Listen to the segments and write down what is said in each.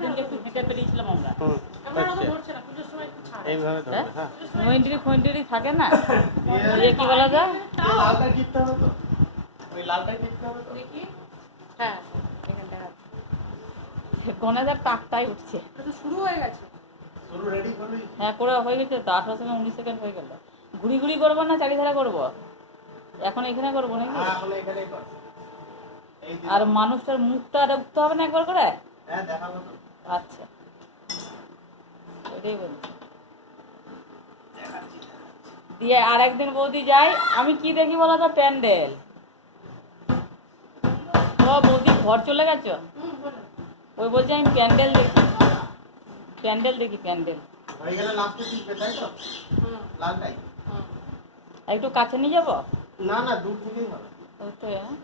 সেদিনকে একটু হেঁটে বেরিয়েছিলাম আমরা। এইভাবে ধরবে, হ্যাঁ। নইন্ড্রি ফইন্ড্রি থাকে না, দিয়ে কি বলা যায়, এই লালটা টিপতে হবে তো, ওই লালটা টিপতে হবে তো। হ্যাঁ এখানটা গণেশের টাকটাই উঠছে। শুরু হয়ে গেছে, শুরু রেডি করবি? হ্যাঁ করে হয়ে গেছে তো, 18 সেকেন্ড 19 সেকেন্ড হয়ে গেল। ঘুরি ঘুরি করবো না চারিধারে করবো? এখন এখানে করবো নাকি? হ্যাঁ, এখন এখানেই কর। এই দিন। আর মানুষটার মুখটা দেখতে হবে না একবার করে? হ্যাঁ, দেখাবো তো। আচ্ছা ওইটাই বলছি। দিয়ে আর একদিন বৌদি যাই, আমি কি দেখি বলো তো, প্যান্ডেল। ও বৌদি ঘর চলে গেছো? ওই বলছি আমি প্যান্ডেল দেখি, প্যান্ডেল দেখি, প্যান্ডেল। হয়ে গেলে লাস্টে টিপবে, তাই তো? লালটাই। আর একটু কাছে নিয়ে যাবো? না না, দূর থেকেই হবে। ওইটাই, হ্যাঁ।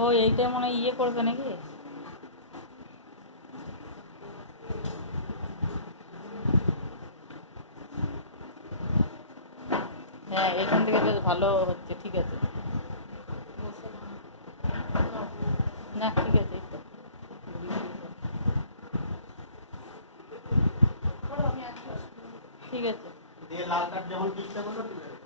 ও এইটা মনে হয় ইয়ে করবে নাকি? হ্যাঁ এখান থেকে বেশ ভালো হচ্ছে, ঠিক আছে। না ঠিক আছে, এই তো। ঠিক আছে। দিয়ে লালটা যখন টিপতে বললো টিপে দেবে।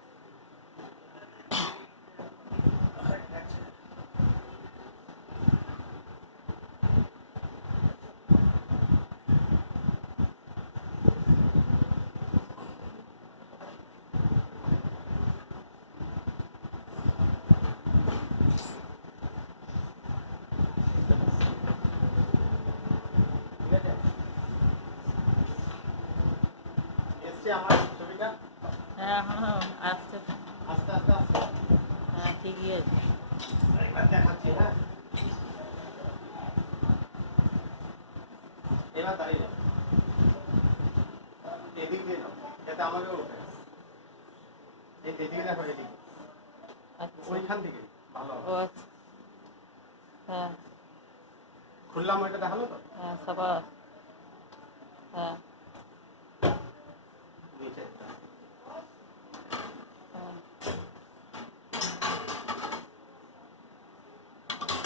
ঠিক আছে? এসছে আমার ছবিটা? হ্যাঁ হ্যাঁ আসছে। আস্তে আস্তে আস্তে। হ্যাঁ ঠিকই আছে। এবার দেখাচ্ছি, হ্যাঁ। এবার দাঁড়িয়ে যাও। এদিক দিয়ে নাও, যাতে আমাকেও ওঠে। এদিকে দেখো, এদিকে। আচ্ছা ওইখান থেকে ভালো ও হবে। আচ্ছা। হ্যাঁ খুললাম, ওইটা দেখালো তো? হ্যাঁ সবার। হ্যাঁ নিচেরটা। হ্যাঁ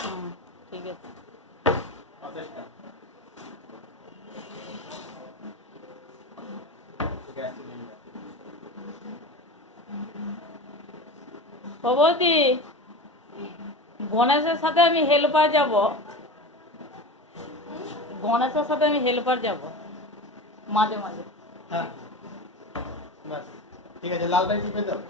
হুম ঠিক আছে। অচেষ্টা। ও বৌদি, গণেশের সাথে আমি হেল্পার যাব, গণেশের সাথে আমি হেল্পার যাব মাঝে মাঝে। হ্যাঁ, বাস ঠিক আছে, লালটাই টিপে দাও।